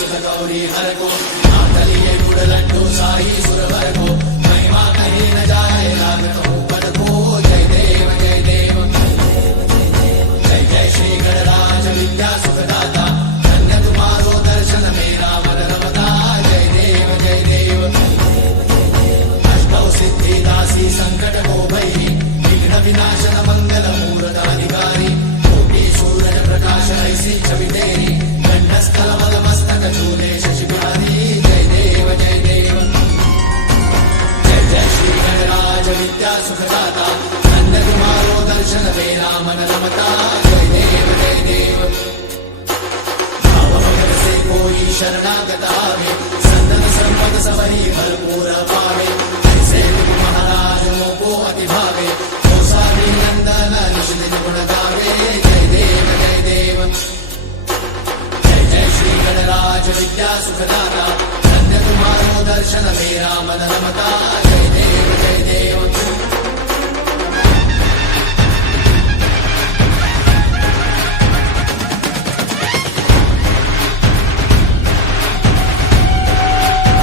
सुख गौरी हर को आतलिए गुड़ लड्डू साई सुरवर को महिमा कहीं न जाए लागत हो पद को जय देव जय देव जय जय श्री गणराज विद्या सुखदाता धन्य तुम्हारो दर्शन मेरा मन रमता जय देव जय देव अष्टौ सिद्धि दासी संकट को भई विघ्न विनाशन मंगल मूर्त अधिकारी कोटि सूरज प्रकाश ऐसी छवि तेरी स्थल मल मस्तक झूले शशि बिहारी जय देव जय देव जय जय श्री गणराज विद्या सुखदाता धन्य तुम्हारो दर्शन मेरा मन रमता जय देव जय देव भाव भगत से कोई शरणागत आवे संतन संपद सबही भरपूर पावे ऐसे गुरु महाराज मोको अति भावे सारी नंदन निश दिन गुण गावे जय देव जय देव श्री गणराज विद्या सुखदाता धन्य तुम्हारो दर्शन मेरा मन रमता जय